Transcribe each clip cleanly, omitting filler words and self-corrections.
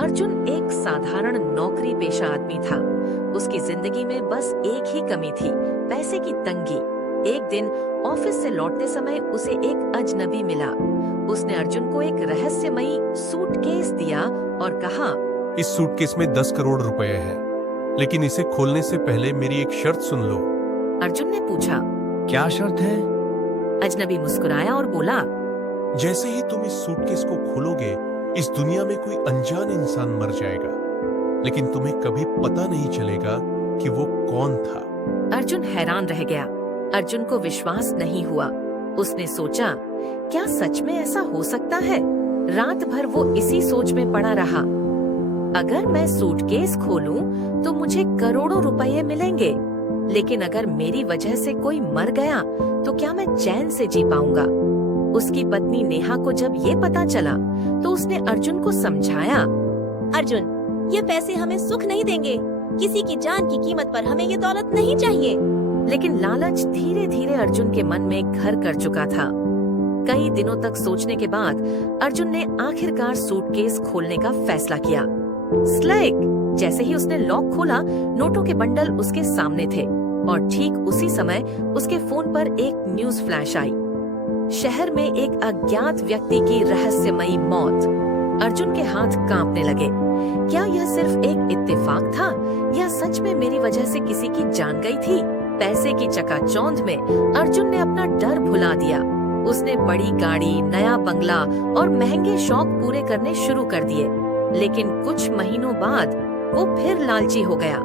अर्जुन एक साधारण नौकरी पेशा आदमी था। उसकी जिंदगी में बस एक ही कमी थी, पैसे की तंगी। एक दिन ऑफिस से लौटते समय उसे एक अजनबी मिला। उसने अर्जुन को एक रहस्यमयी सूटकेस दिया और कहा, इस सूटकेस में 10 करोड़ रुपए हैं, लेकिन इसे खोलने से पहले मेरी एक शर्त सुन लो। अर्जुन ने पूछा, क्या शर्त है? अजनबी मुस्कुराया और बोला, जैसे ही तुम इस सूटकेस को खोलोगे, इस दुनिया में कोई अनजान इंसान मर जाएगा, लेकिन तुम्हें कभी पता नहीं चलेगा कि वो कौन था। अर्जुन हैरान रह गया। अर्जुन को विश्वास नहीं हुआ। उसने सोचा, क्या सच में ऐसा हो सकता है? रात भर वो इसी सोच में पड़ा रहा। अगर मैं सूटकेस खोलूं तो मुझे करोड़ों रुपए मिलेंगे, लेकिन अगर मेरी वजह से कोई मर गया तो क्या मैं चैन से जी पाऊंगा? उसकी पत्नी नेहा को जब ये पता चला तो उसने अर्जुन को समझाया, अर्जुन, ये पैसे हमें सुख नहीं देंगे। किसी की जान की कीमत पर हमें ये दौलत नहीं चाहिए। लेकिन लालच धीरे धीरे अर्जुन के मन में घर कर चुका था। कई दिनों तक सोचने के बाद अर्जुन ने आखिरकार सूटकेस खोलने का फैसला किया। स्लैग! जैसे ही उसने लॉक खोला, नोटों के बंडल उसके सामने थे और ठीक उसी समय उसके फोन पर एक न्यूज फ्लैश आई। शहर में एक अज्ञात व्यक्ति की रहस्यमयी मौत। अर्जुन के हाथ कांपने लगे। क्या यह सिर्फ एक इत्तेफाक था या सच में मेरी वजह से किसी की जान गई थी? पैसे की चकाचौंध में अर्जुन ने अपना डर भुला दिया। उसने बड़ी गाड़ी, नया बंगला और महंगे शौक पूरे करने शुरू कर दिए। लेकिन कुछ महीनों बाद वो फिर लालची हो गया।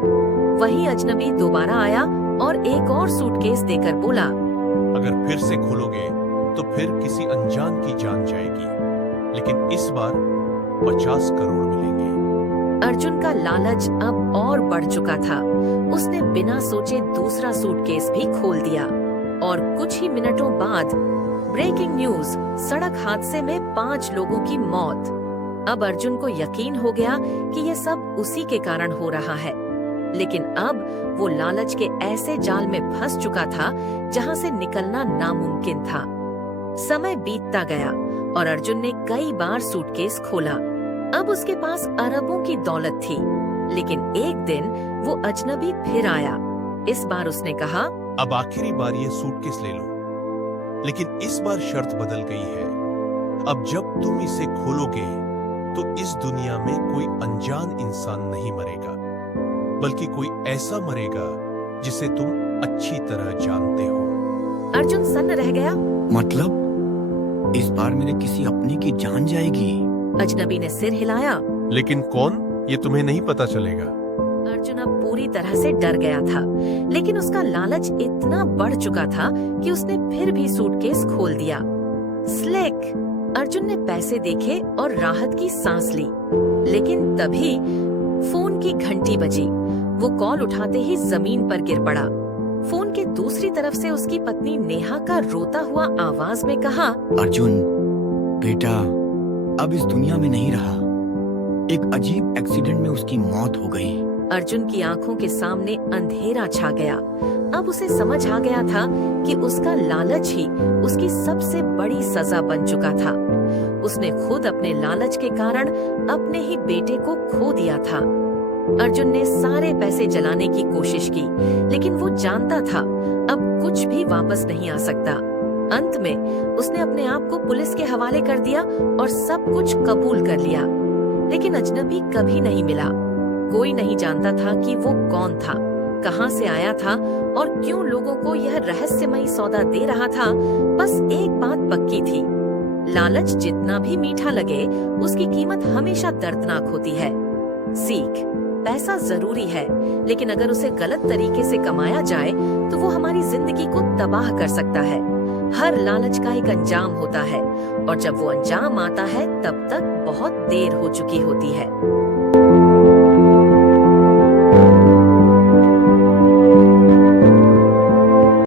वही अजनबी दोबारा आया और एक और सूटकेस देकर बोला, अगर फिर से खोलोगे तो फिर किसी अनजान की जान जाएगी, लेकिन इस बार 50 करोड़ मिलेंगे। अर्जुन का लालच अब और बढ़ चुका था। उसने बिना सोचे दूसरा सूटकेस भी खोल दिया और कुछ ही मिनटों बाद ब्रेकिंग न्यूज, सड़क हादसे में 5 लोगों की मौत। अब अर्जुन को यकीन हो गया कि ये सब उसी के कारण हो रहा है। लेकिन अब वो लालच के ऐसे जाल में फंस चुका था जहां से निकलना नामुमकिन था। समय बीतता गया और अर्जुन ने कई बार सूटकेस खोला। अब उसके पास अरबों की दौलत थी। लेकिन एक दिन वो अजनबी फिर आया। इस बार उसने कहा, अब आखिरी बार ये सूटकेस ले लो, लेकिन इस बार शर्त बदल गई है। अब जब तुम इसे खोलोगे तो इस दुनिया में कोई अनजान इंसान नहीं मरेगा, बल्कि कोई ऐसा मरेगा जिसे तुम अच्छी तरह जानते हो। अर्जुन सन्न रह गया। मतलब इस बार मेरे किसी अपने की जान जाएगी? अजनबी ने सिर हिलाया। लेकिन कौन, ये तुम्हें नहीं पता चलेगा। अर्जुन अब पूरी तरह से डर गया था, लेकिन उसका लालच इतना बढ़ चुका था कि उसने फिर भी सूटकेस खोल दिया। स्लिक! अर्जुन ने पैसे देखे और राहत की सांस ली। लेकिन तभी फोन की घंटी बजी। वो कॉल उठाते ही जमीन पर गिर पड़ा। फोन के दूसरी तरफ से उसकी पत्नी नेहा का रोता हुआ आवाज में कहा, अर्जुन बेटा अब इस दुनिया में नहीं रहा। एक अजीब एक्सीडेंट में उसकी मौत हो गई। अर्जुन की आंखों के सामने अंधेरा छा गया। अब उसे समझ आ गया था कि उसका लालच ही उसकी सबसे बड़ी सजा बन चुका था। उसने खुद अपने लालच के कारण अपने ही बेटे को खो दिया था। अर्जुन ने सारे पैसे जलाने की कोशिश की, लेकिन वो जानता था अब कुछ भी वापस नहीं आ सकता। अंत में उसने अपने आप को पुलिस के हवाले कर दिया और सब कुछ कबूल कर लिया। लेकिन अजनबी कभी नहीं मिला। कोई नहीं जानता था कि वो कौन था, कहां से आया था और क्यों लोगों को यह रहस्यमयी सौदा दे रहा था। बस एक बात पक्की थी, लालच जितना भी मीठा लगे, उसकी कीमत हमेशा दर्दनाक होती है। सीख: पैसा जरूरी है, लेकिन अगर उसे गलत तरीके से कमाया जाए तो वो हमारी जिंदगी को तबाह कर सकता है। हर लालच का एक अंजाम होता है और जब वो अंजाम आता है तब तक बहुत देर हो चुकी होती है।